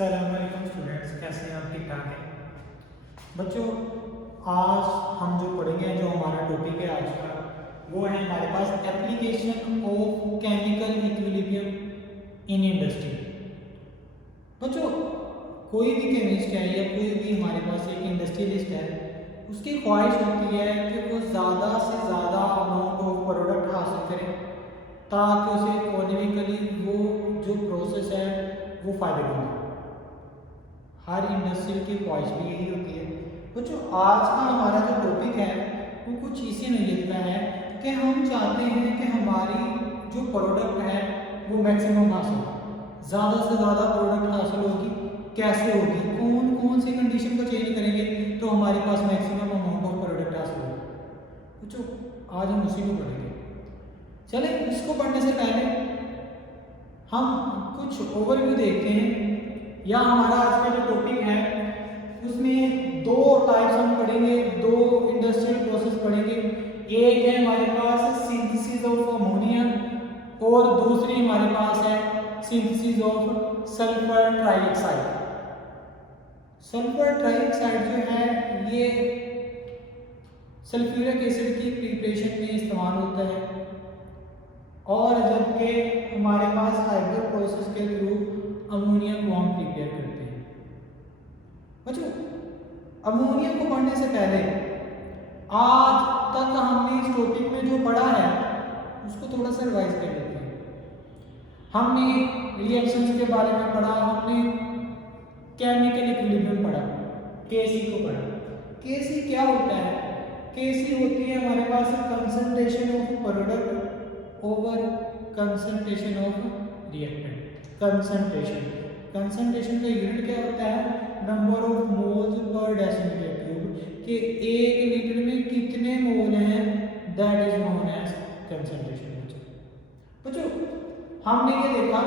अस्सलामुअलैकुम स्टूडेंट्स, कैसे हैं आप? ठीक ठाक हैं बच्चों। आज हम जो पढ़ेंगे, जो हमारा टॉपिक है आज का, वो है हमारे पास application of chemical equilibrium in industry. बच्चों, कोई भी केमिस्ट है या कोई भी हमारे पास एक इंडस्ट्रियलिस्ट है, उसकी ख्वाहिश होती है कि वो ज़्यादा से ज़्यादा अमाउंट ऑफ प्रोडक्ट हासिल करे ताकि उसे इकोनॉमिकली वो जो प्रोसेस है वो फ़ायदेमंद हो। हर इंडस्ट्री की ख्वाहिश भी यही होती है। तो जो आज का हमारा जो टॉपिक है वो कुछ इसी में लिखता है कि हम चाहते हैं कि हमारी जो प्रोडक्ट है वो मैक्सिमम हासिल हो, ज़्यादा से ज़्यादा प्रोडक्ट हासिल होगी। कैसे होगी, कौन कौन सी कंडीशन को चेंज करेंगे तो हमारे पास मैक्सिमम अमाउंट ऑफ प्रोडक्ट हासिल होगी। तो आज हम उसी को पढ़ेंगे। चले, इसको पढ़ने से पहले हम कुछ ओवरव्यू देखते हैं। या हमारा आज का जो टॉपिक है उसमें दो टाइप्स हम पढ़ेंगे, दो इंडस्ट्रियल प्रोसेस पढ़ेंगे। एक है हमारे पास सिंथेसिस ऑफ अमोनिया और दूसरी हमारे पास है synthesis of sulphur trioxide. Sulphur trioxide जो है ये सल्फ्यूरिक एसिड की प्रिपरेशन में इस्तेमाल होता है, और जबकि हमारे पास हाइड्रो प्रोसेस के थ्रू अमोनिया को हम प्रिपेयर करते हैं। बच्चों, अमोनिया को पढ़ने से पहले आज तक हमने इस टॉपिक में जो पढ़ा है उसको थोड़ा सा रिवाइज कर लेते हैं। हमने रिएक्शंस के बारे में पढ़ा, हमने केमिकल इक्विलिब्रियम पढ़ा, केसी को पढ़ा। केसी क्या होता है? केसी होती है हमारे पास concentration of product over concentration of reactant. Concentration का यूनिट क्या होता है? Number of moles per decimetre cube, कि 1 लीटर में कितने मोल हैं, that is known as concentration. बच्चों, हमने ये देखा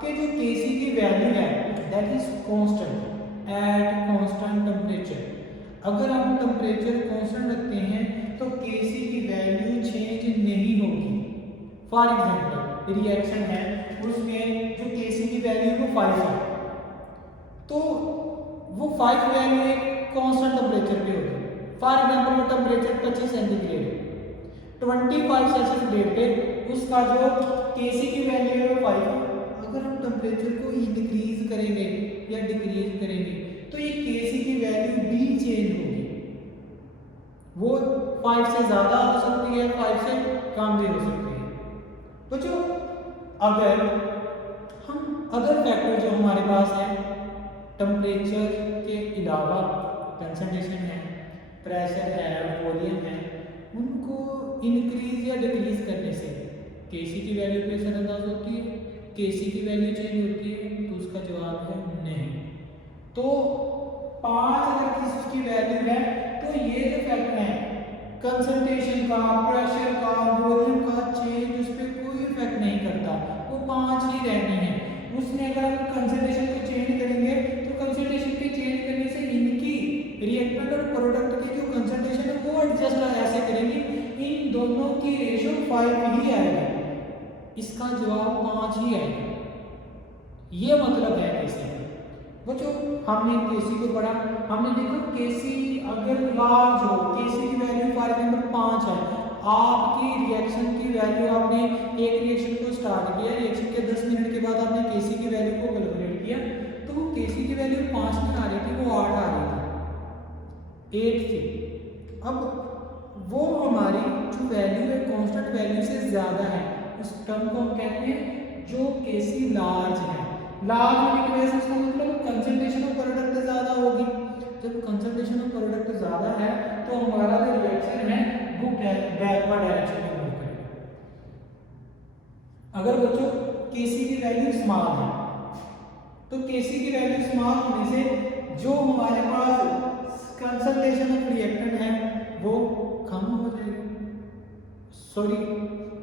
कि जो केसी की वैल्यू है that is constant at constant temperature. अगर हम टेम्परेचर कांस्टेंट रखते हैं तो केसी की वैल्यू चेंज नहीं होगी। फॉर एग्जांपल रिएक्शन है, उसमें जो केसी की वैल्यू वो 5 है, तो वो 5 वैल्यू एक कांस्टेंट टेम्परेचर पे होगी। फॉर एग्जांपल वो टेम्परेचर 25 सेंटीग्रेड है, 25 सेल्सियस ग्रेड पे उसका जो केसी की वैल्यू है वो 5 है। अगर हम टेम्परेचर को इंक्रीज करेंगे या डिक्रीज करेंगे तो ये केसी की वैल्यू भी चेंज होगी। वो 5 से ज़्यादा हो सकती है, 5 से कम भी हो सकती है। बच्चों, अगर हम अदर फैक्टर जो हमारे पास है टेम्परेचर के अलावा, कंसंट्रेशन है, प्रेशर है, वॉल्यूम है, उनको इंक्रीज या डिक्रीज करने से केसी की वैल्यू पे असरअंदाज होती है, केसी की वैल्यू चेंज होती है? तो उसका जवाब है नहीं। तो 5 अगर किसी की वैल्यू है तो ये जो फैक्टर है कंसंट्रेशन का, प्रेशर का, वॉल्यूम का चेंज उस पर कोई इफेक्ट नहीं करता, वो 5 ही रहने हैं। उसमें अगर हम कंसंट्रेशन को चेंज करेंगे तो कंसंट्रेशन के चेंज करने से इनकी रिएक्टेंट और प्रोडक्ट की जो कंसंट्रेशन है वो एडजस्ट ऐसे करेंगे, इन दोनों की रेशियो 5 ही आएगा। इसका जवाब 5 ही आएगा। ये मतलब है केसी। बच्चों, हमने केसी को पढ़ा, हमने देखा केसी अगर लार्ज हो, केसी की वैल्यू फॉर एग्जांपल 5 है, आपकी रिएक्शन की वैल्यू, आपने एक रिएक्शन को स्टार्ट किया, रिएक्शन के 10 मिनट के बाद आपने केसी की वैल्यू को कैलकुलेट किया तो वो केसी की वैल्यू 5 नहीं आ रही थी, वो 8 आ रही थी, 8 थी। अब वो हमारी जो वैल्यू है कांस्टेंट वैल्यू से ज़्यादा है, उस टर्म को हम कहते हैं जो केसी लार्ज है। लार्ज होने की वजह से इसका मतलब कंसंट्रेशन ऑफ प्रोडक्ट ज़्यादा होगी। जब कंसंट्रेशन ऑफ प्रोडक्ट ज़्यादा है तो हमारा जो रिएक्शन है वो बैकवर्ड डायरेक्शन में मूव करेगा। अगर बच्चों केसी की वैल्यू स्मॉल है तो केसी की वैल्यू स्मॉल होने से जो हमारे पास कंसंट्रेशन ऑफ रिएक्टेंट है वो कम हो जाएगी, सॉरी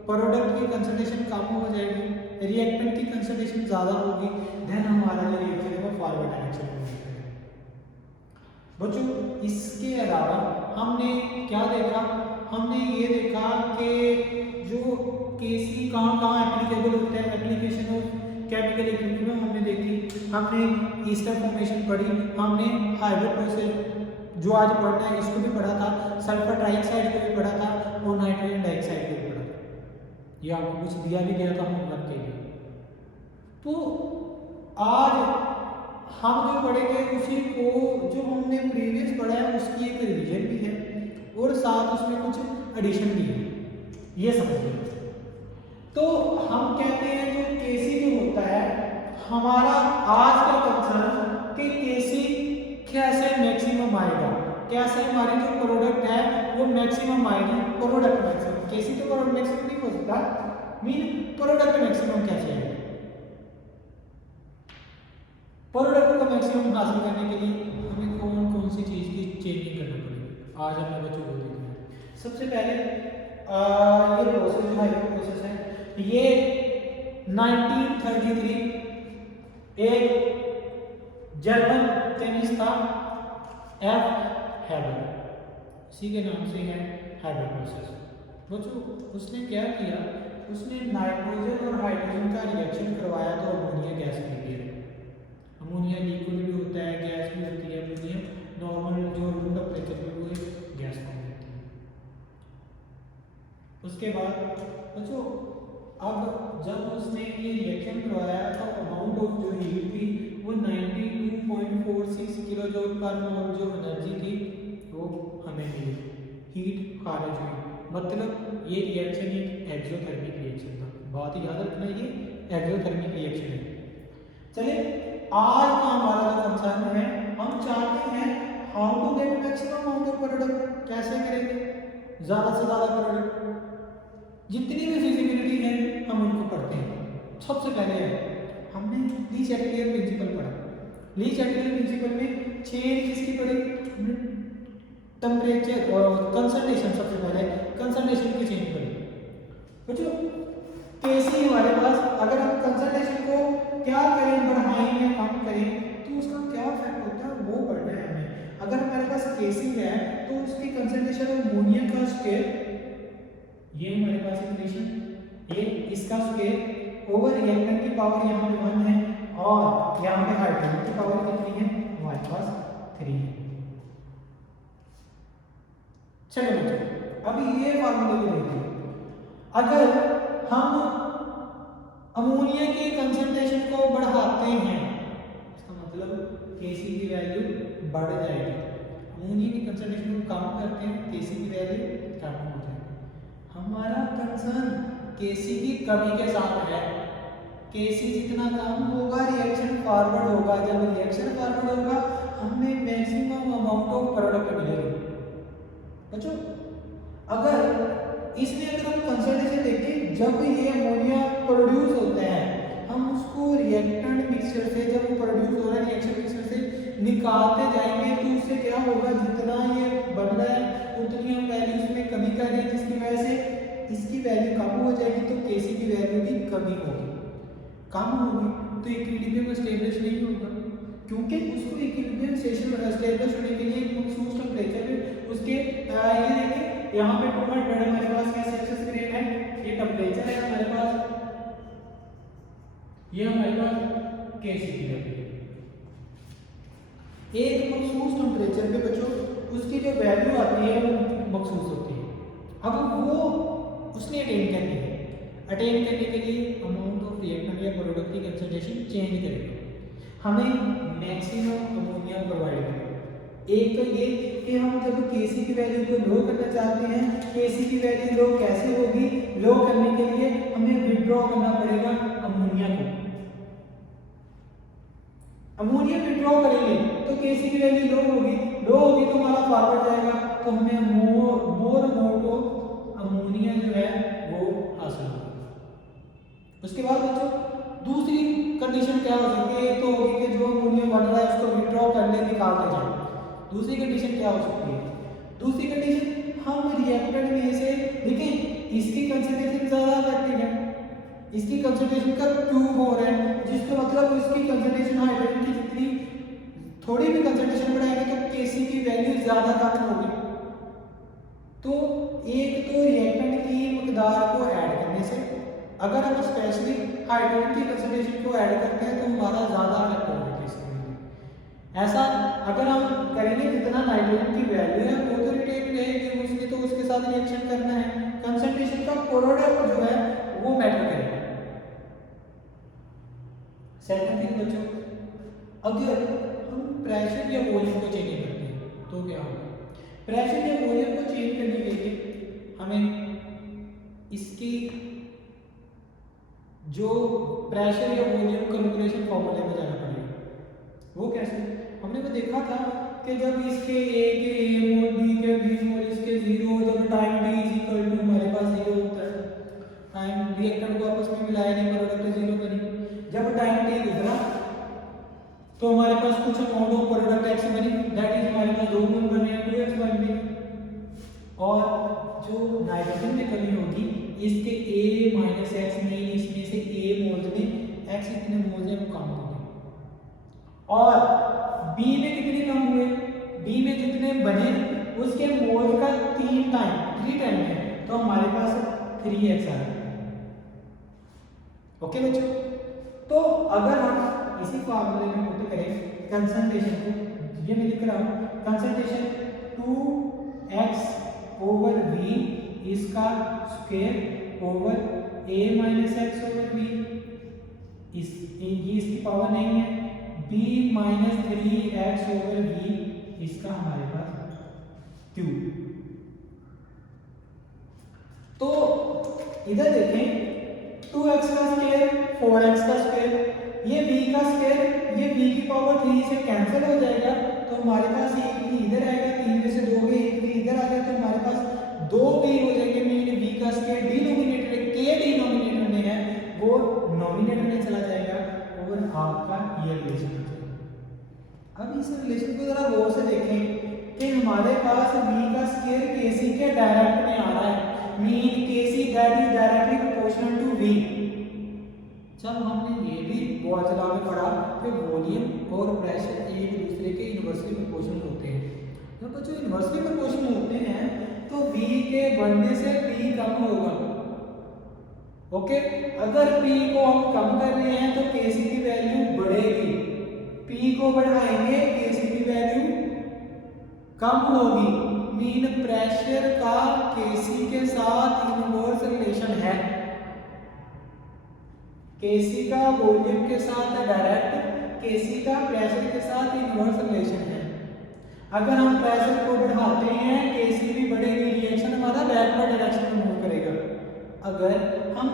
प्रोडक्ट की कंसंट्रेशन कम हो जाएगी, रिएक्टेंट की कंसंट्रेशन ज़्यादा होगी, देन हमारा जो रिएक्शन है वो फॉरवर्ड डायरेक्शन में मूव करेगा। बच्चों, इसके अलावा हमने क्या देखा? हमने ये देखा कि जो केसी कहाँ कहाँ एप्लीकेबल होता है, एप्लीकेशन ऑफ केमिकल इक्विलिब्रियम हमने देखी, हमने ईस्टर फॉर्मेशन पढ़ी, हमने हाइड्रो प्रोसेस जो आज पढ़ना है इसको भी पढ़ा था, सल्फर ट्राइऑक्साइड को भी पढ़ा था और नाइट्रोजन डाइऑक्साइड को भी पढ़ा था। ये आपको कुछ दिया भी गया था होमवर्क के लिए। तो आज हम जो पढ़ेंगे उसी को जो हमने प्रीवियस पढ़ा है उसकी एक रिवीजन भी है और साथ उसमें कुछ एडिशन भी है, ये समझिए। तो हम कहते हैं जो केसी जो होता है हमारा आज का कंसर्न कि केसी कैसे मैक्सिमम आएगा, कैसे हमारी जो प्रोडक्ट है वो मैक्सिमम आएगी, प्रोडक्ट मैक्सिमम। केसी तो प्रोडक्ट मैक्सिमम नहीं हो सकता, मीन प्रोडक्ट मैक्सिमम कैसे आएगा। प्रोडक्ट को मैक्सिमम हासिल करने के लिए हमें कौन कौन सी चीज़ की चेंजिंग करना पड़ेगी, आज हमें बच्चों को देखना है। सबसे पहले ये प्रोसेस जो है प्रोसेस है, ये 1933 एक जर्मन केमिस्ट था एफ हैबर, इसी के नाम से है हैबर प्रोसेस। बच्चों उसने क्या किया, उसने नाइट्रोजन और हाइड्रोजन का रिएक्शन करवाया तो अमोनिया गैस निकली। अमोनिया लिक्विड भी होता है, गैस भी होती है, अमोनिया नॉर्मल जो रूम टेम्परेचर पे वो गैस फॉर्म होती है। उसके बाद बच्चों अब जब उसने ये रिएक्शन करवाया तो अमाउंट ऑफ जो हीट थी वो 92.46 किलो जूल पर मोल जो एनर्जी थी वो हमें मिली, हीट खारिज हुई। मतलब ये रिएक्शन एक एक्सोथर्मिक रिएक्शन था, बहुत ही याद रखना ये एक्सोथर्मिक रिएक्शन है। चलिए आज का हमारा जो कंसर्न है, हम चाहते हैं how to get maximum amount of product, कैसे करेंगे ज़्यादा से ज़्यादा प्रोडक्ट। जितनी भी फिजिबिलिटी है हम उनको पढ़ते हैं। सबसे पहले हमने ली चैटलियर प्रिंसिपल पढ़ा। ली चैटलियर प्रिंसिपल में चेंज किसकी पढ़ी, टेम्परेचर और कंसंट्रेशन। सबसे पहले कंसंट्रेशन की चेंज पढ़ी। बच्चों केसी हमारे पास, अगर हम कंसंट्रेशन को क्या करें, बढ़ाएं या कम करें तो उसका क्या इफेक्ट होता है वो पढ़ना है हमें। अगर हमारे पास केसी है तो उसकी कंसंट्रेशन अमोनिया का स्केल, ये हमारे पास इक्वेशन, ये इसका स्केल ओवर रिएक्टेंट की पावर यहाँ पे 1 है और यहाँ पे हाइड्रोजन की पावर कितनी है हमारे पास 3 है। चलिए बच्चों अब ये फार्मूले को देखिए। अगर हम अमोनिया की कंसंट्रेशन को बढ़ाते हैं इसका मतलब केसी की वैल्यू बढ़ जाएगी। अमोनिया की कंसंट्रेशन को कम करते हैं केसी की वैल्यू कम हो जाएगी। हमारा कंसर्न केसी की कमी के साथ है। केसी जितना कम होगा रिएक्शन फॉरवर्ड होगा, जब रिएक्शन फॉरवर्ड होगा हमें मैक्सिमम अमाउंट ऑफ प्रोडक्ट मिलेगा। बच्चों अगर इसलिए अगर हम कंसंट्रेशन देखें, जब ये अमोनिया प्रोड्यूस होता है हम उसको रिएक्टेंट मिक्सचर से, जब वो प्रोड्यूस हो रहा है रिएक्शन मिक्सचर से निकालते जाएंगे तो उससे क्या होगा, जितना ये बढ़ रहा है उतनी हम वैल्यू उसमें कमी कर रहे हैं, जिसकी वजह से इसकी वैल्यू कम हो जाएगी तो केसी की वैल्यू भी कमी होगी। कम होगी तो इक्विलिब्रियम स्टेबलिश नहीं होगा, क्योंकि उसको इक्विलिब्रियम स्टेबलिश होने के लिए एक मखसूस टेम्परेचर उसके ये देखिए यहाँ पे 200 हमारे पास क्या सेल्सियस ग्रेड है, ये टेम्परेचर है हमारे पास, ये हमारे पास केसी की वैल्यू है। एक मखसूस टेम्परेचर पे बच्चों उसकी जो वैल्यू आती है वो मखसूस होती है। अब वो उसने अटेन करनी है, अटेन करने के लिए अमाउंट ऑफ रिएक्टेंट या प्रोडक्ट की कंसंट्रेशन चेंज करेगा, हमें मैक्सिमम अमोनिया प्रोवाइड करेगा। एक तो ये कि हम जब केसी की वैल्यू को लो करना चाहते हैं, केसी की वैल्यू लो कैसे होगी, लो करने के लिए हमें विड्रॉ करना पड़ेगा अमोनिया को। अमोनिया विड्रॉ करेंगे तो केसी की वैल्यू लो होगी तो हमारा फॉरवर्ड जाएगा तो हमें मोर अमाउंट ऑफ अमोनिया जो है वो हासिल होगा। उसके बाद बच्चों दूसरी कंडीशन क्या हो सकती है, तो होगी कि जो अमोनिया बन रहा है उसको विड्रॉ करने निकालते जाए। दूसरी कंडीशन क्या हो सकती है, दूसरी कंडीशन हम रिएक्टेंट में से देखिए इसकी कंसंट्रेशन ज़्यादा इफेक्टिव है, इसकी कंसंट्रेशन का क्यूब हो रहा है, जिसका मतलब इसकी कंसंट्रेशन हाइड्रोजन की जितनी थोड़ी भी कंसंट्रेशन बढ़ाएंगे तो केसी की वैल्यू ज़्यादा कम होगी। तो एक तो रिएक्टेंट की मकदार को ऐड करने से, अगर हम स्पेशली हाइड्रोजन की कंसंट्रेशन को ऐड करते हैं तो हमारा ज़्यादा इफेक्ट होगा इसके लिए। ऐसा अगर हम करेंगे जितना नाइट्रोजन की वैल्यू है वो तो रिटेन रहेगी, उसने तो उसके साथ रिएक्शन करना है, कंसंट्रेशन का प्रोडक्ट जो है वो मैटर करेगा। सेकंड थिंग बच्चों, अगर हम प्रेशर या वॉल्यूम को चेंज करते हैं तो क्या होगा? प्रेशर या वॉल्यूम को चेंज करने के लिए हमें इसकी जो प्रेशर या वॉल्यूम कैलकुलेशन फॉर्मूले में जाना पड़ेगा। वो कैसे? हमने वो देखा था कि जब इसके ए के ए मोल, बी के बी मोल, इसके 0, जब time T is equal to हमारे पास 0 होता है, टाइम रिएक्टेंट को आपस में मिलाया नहीं, प्रोडक्ट 0 बनी। जब टाइम टी गुजरा तो हमारे पास कुछ अमाउंट ऑफ प्रोडक्ट एक्स बनी, दैट इज हमारे पास 2 मोल बने हैं, 2x बन गई। और जो नाइट्रोजन में कमी होगी इसके a माइनस एक्स में, इसमें से a मोल्स में x इतने मोल्स हैं वो कम हो गए। और b में कितने कम हुए? b में जितने बने उसके मोल का 3 टाइम है, तो हमारे पास 3x आ गया। ओके बच्चों, तो अगर हम इसी फार्मूले में पुट करें कंसंट्रेशन को, ये मैं लिख रहा हूं कंसंट्रेशन 2x ओवर v इसका square over a minus x over v, ये इसकी पावर नहीं है, b minus 3x over v इसका हमारे पास क्यूब। तो इधर देखें 2x का स्क्वायर 4x का स्क्वायर, ये v का स्क्वायर, ये v की पावर 3 से कैंसिल हो जाएगा, तो हमारे पास एक v इधर आएगा, 3 में से 2 गए, एक v इधर आ गया, तो हमारे पास 2 v हो जाएंगे। मीन v का स्क्वायर डिनोमिनेटर k डिनोमिनेटर में है वो नॉमिनेटर में चला जाएगा और आपका ये रिलेशन हो जाएगा। अब इस रिलेशन को जरा गौर से देखें कि हमारे पास v का स्क्वायर kc के डायरेक्ट में आ रहा है, mean kc that is directly proportional to v। जब हमने ये भी बोआचला में पढ़ा कि वॉल्यूम और प्रेशर एक दूसरे के इनवर्सली प्रोपोर्शनल होते हैं। जब बच्चों इनवर्सली प्रोपोर्शनल होते हैं तो v के बढ़ने से p कम होगा। ओके, अगर p को हम कम कर रहे हैं तो kc की वैल्यू बढ़ेगी, p को बढ़ाएंगे kc की वैल्यू कम होगी। मीन प्रेशर का kc के साथ इनवर्स रिलेशन है, kc का वॉल्यूम के साथ डायरेक्ट, kc का प्रेशर के साथ इनवर्स रिलेशन है। अगर हम प्रेशर को बढ़ाते हैं kc भी बढ़ेगी, रिएक्शन हमारा बैकवर्ड डायरेक्शन में मूव करेगा। अगर हम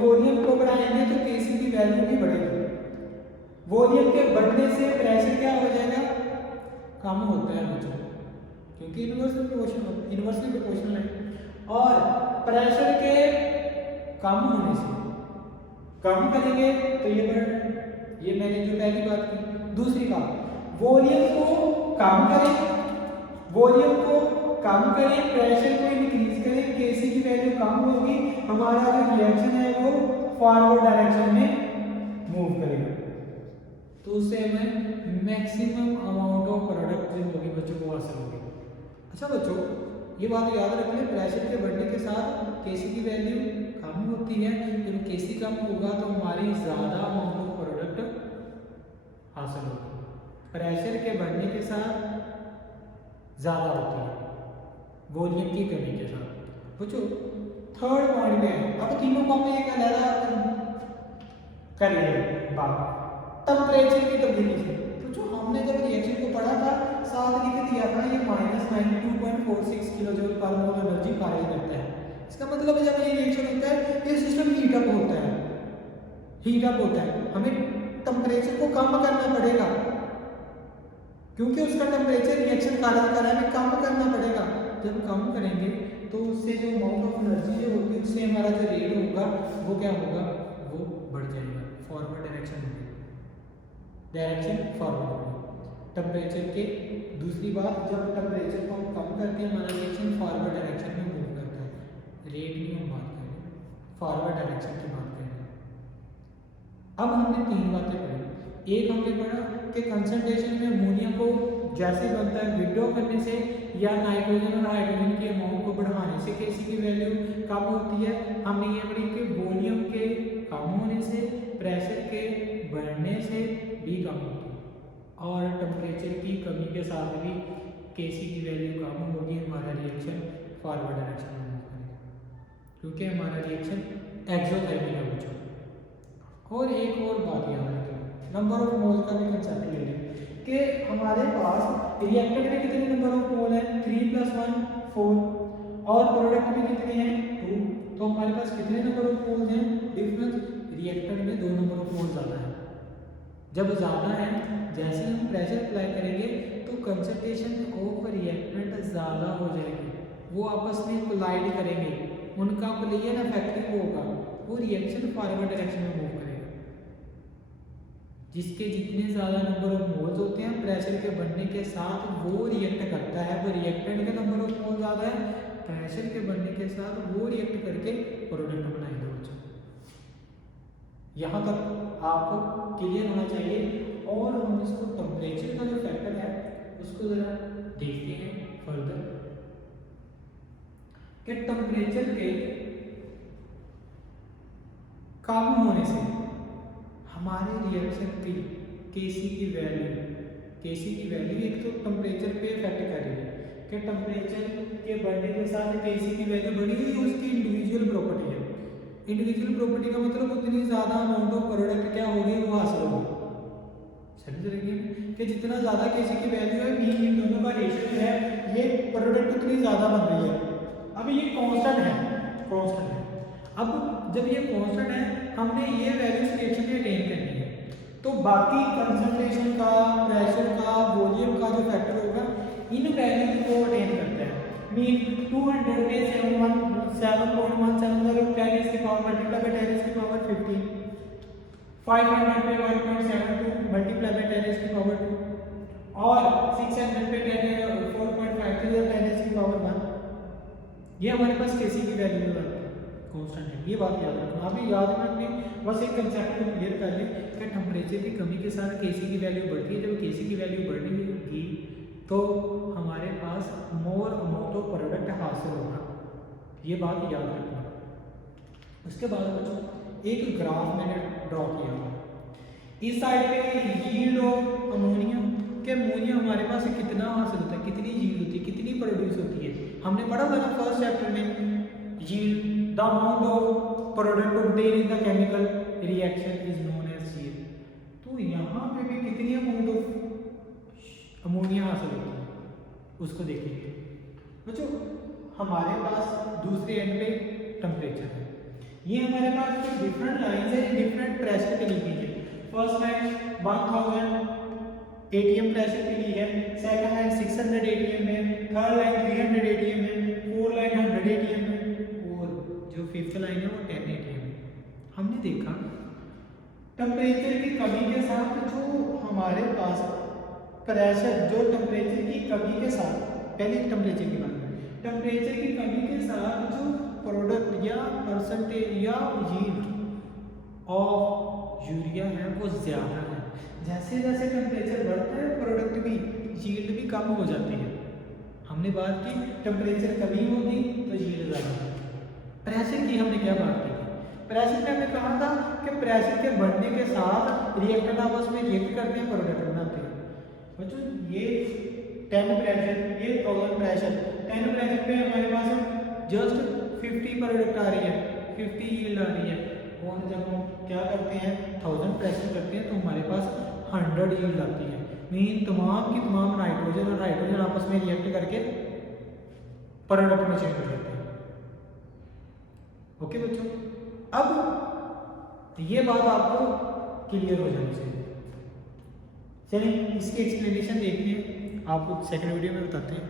वॉल्यूम को बढ़ाएंगे तो kc की वैल्यू भी बढ़ेगी। वॉल्यूम के बढ़ने से प्रेशर क्या हो जाएगा? कम होता है बच्चों, क्योंकि इनवर्सली प्रोपोर्शनल है। और प्रेशर के कम होने से कम करेंगे तो ये बढ़, ये मैंने जो पहली बात की। दूसरी बात, वॉल्यूम को कम करें, प्रेशर को इंक्रीज करें, kc की वैल्यू कम होगी, हमारा जो रिएक्शन है वो फॉरवर्ड डायरेक्शन में मूव करेगा, तो उससे हमें मैक्सिमम अमाउंट ऑफ प्रोडक्ट जो होगी बच्चों को हासिल होगी। अच्छा बच्चों, ये बात याद रख लें, प्रेशर के बढ़ने के साथ kc की वैल्यू कम होती है। जब kc कम होगा तो हमारी ज़्यादा अमाउंट ऑफ प्रोडक्ट हासिल होगी। प्रेशर के बढ़ने के साथ ज़्यादा होती है वॉल्यूम की कमी के साथ। बच्चों थर्ड पॉइंट पे है, अब तीनों को हमने एक अलग कर लिया बात टेम्परेचर की तब्दीली से। तो जो हमने जब रिएक्शन को पढ़ा था साथ लिख दिया था ये -92.46 किलोजूल पर मोल एनर्जी खारिज करता है। इसका मतलब है जब ये रिएक्शन होता है ये सिस्टम हीट अप होता है, हमें टेम्परेचर को कम करना पड़ेगा क्योंकि उसका टेम्परेचर रिएक्शन खारिज कर रहा है, हमें कम करना पड़ेगा। जब कम करेंगे तो उससे जो अमाउंट ऑफ एनर्जी जो होगी उससे हमारा जो रेट होगा वो क्या होगा, वो बढ़ जाएगा, फॉरवर्ड डायरेक्शन होगी, डायरेक्शन फॉरवर्ड होगी टेम्परेचर के। दूसरी बात, जब टेम्परेचर को हम कम करते हैं हमारा रिएक्शन फॉरवर्ड डायरेक्शन में मूव करता है। रेट की हम बात करें, फॉरवर्ड डायरेक्शन की बात करें। अब हमने 3 बातें पढ़ी। एक हमने पढ़ा के कंसंट्रेशन में अमोनिया को जैसे बनता है विड्रॉ करने से या नाइट्रोजन और हाइड्रोजन के अमाउंट को बढ़ाने से Kc की वैल्यू कम होती है। हमने ये पढ़ी कि वॉल्यूम के कम होने से, प्रेशर के बढ़ने से भी कम होती है और टेम्परेचर की कमी के साथ भी Kc की वैल्यू कम होगी। हमारा रिएक्शन फॉरवर्ड डायरेक्शन में होगा क्योंकि हमारा रिएक्शन एक्सोथर्मिक है बच्चों। और एक और बात याद रखें, नंबर ऑफ मोल का भी कंसेप्ट ले लें कि हमारे पास रिएक्टेंट में कितने नंबर ऑफ मोल हैं, 3 + 1 4 और प्रोडक्ट में कितने हैं 2। तो हमारे पास कितने नंबर ऑफ मोल्स हैं, डिफरेंस रिएक्टेंट में 2 नंबर ऑफ मोल ज़्यादा है। जब ज़्यादा है, जैसे हम प्रेशर अप्लाई करेंगे तो कंसंट्रेशन ऑफ रिएक्टेंट ज़्यादा हो जाएगी, वो आपस में कोलाइड करेंगे, उनका प्लेयर इफेक्टिव होगा, वो रिएक्शन फॉरवर्ड डायरेक्शन में मूव करेगा। जिसके जितने ज़्यादा नंबर ऑफ मोल्स होते हैं प्रेशर के बढ़ने के साथ वो रिएक्ट करता है, वो रिएक्टेंट का नंबर ऑफ मोल ज़्यादा है, प्रेशर के बढ़ने के साथ वो रिएक्ट करके प्रोडक्ट बनाएगा बच्चों। यहाँ तक आपको क्लियर होना चाहिए। और हम इसको टेम्परेचर का जो फैक्टर है उसको ज़रा देखते हैं फर्दर कि टेम्परेचर के कम होने से हमारे रिएक्शन की Kc की वैल्यू एक तो टेम्परेचर पे इफेक्ट कर रही है कि टेम्परेचर के बढ़ने के साथ Kc की वैल्यू बढ़ी हुई है, उसकी इंडिविजुअल प्रॉपर्टी है। इंडिविजुअल प्रॉपर्टी का मतलब उतनी ज़्यादा अमाउंट ऑफ प्रोडक्ट क्या होगी वो हासिल होगी। समझ रही है कि जितना ज़्यादा Kc की वैल्यू है मीन इन दोनों का रेशियो है, ये प्रोडक्ट उतनी ज़्यादा बन रही है। अब ये कांस्टेंट है। अब जब ये कांस्टेंट है, हमने ये वैल्यूज रिएक्शन में अटेन करनी है, तो बाकी कंसंट्रेशन का, प्रेशर का, वॉल्यूम का जो फैक्टर होगा इन वैल्यूज को अटेन करता है। मीन 200 पे 7.17 अगर 10 की पावर मल्टीप्लाई बाय 10 की पावर 15, 500 पे 1.72 मल्टीप्लाई बाय 10 की पावर 2 और 600 पे 4.53 या 10 की पावर 1। ये हमारे पास Kc की वैल्यू है, कांस्टेंट है। ये बात याद रखना, अभी याद रखनी, बस एक कंसेप्ट को क्लियर कर लें कि टेम्परेचर की कमी के साथ Kc की वैल्यू बढ़ती है। जब Kc की वैल्यू बढ़नी होगी तो हमारे पास मोर अमाउंट ऑफ प्रोडक्ट हासिल होगा, ये बात याद रखना। उसके बाद बच्चों एक ग्राफ मैंने ड्रॉ किया हुआ, इस साइड पे यील्ड ऑफ अमोनिया के अमोनिया हमारे पास कितना हासिल होता है, कितनी यील्ड होती है, कितनी प्रोड्यूस होती है। हमने पढ़ा था ना फर्स्ट चैप्टर में, yield the amount of product obtain in the chemical reaction is known as yield. तो यहाँ पे भी कितनी अमाउंट ऑफ अमोनिया हासिल होती है उसको देखेंगे बच्चों। हमारे पास दूसरे एंड पे टेम्परेचर है, ये हमारे पास डिफरेंट लाइंस है, डिफरेंट प्रेशर पे लिखी है। फर्स्ट लाइन 1000 एटीएम प्रेशर पे ली है, सेकंड लाइन 600 एटीएम है, थर्ड लाइन 300 एटीएम है, फोर्थ लाइन 100 एटीएम है और जो फिफ्थ लाइन है वो 10 एटीएम है। हमने देखा टेम्परेचर की कमी के साथ जो हमारे पास प्रेशर, जो टेम्परेचर की कमी के साथ, पहले टेम्परेचर की बात करें, टेम्परेचर की कमी के साथ जो प्रोडक्ट या परसेंटेज या यील्ड ऑफ यूरिया है वो ज़्यादा है। जैसे जैसे टेम्परेचर बढ़ता है प्रोडक्ट भी, यील्ड भी कम हो जाती है। हमने बात की टेम्परेचर कमी होगी तो यील्ड ज़्यादा होगी। प्रेशर की हमने क्या बात की थी, प्रेशर में हमने कहा था कि प्रेशर के बढ़ने के साथ रिएक्टेंट आपस में रिएक्ट करते हैं, प्रोडक्ट बनाते हैं। बच्चों ये 10 प्रेशर, ये 1000 प्रेशर, 10 प्रेशर पे हमारे पास जस्ट 50 प्रोडक्ट आ रही है, 50 यील्ड आ रही है। और जब हम क्या करते हैं 1000 प्रेशर करते हैं तो हमारे पास 100 यील्ड आती है। मीन तमाम की तमाम नाइट्रोजन और हाइड्रोजन आपस में रिएक्ट करके प्रोडक्ट में चेंज हो जाते हैं। ओके बच्चों, अब ये बात आपको क्लियर हो जानी चाहिए। चलिए इसकी एक्सप्लेनेशन देखते हैं, आपको सेकंड वीडियो में बताते हैं।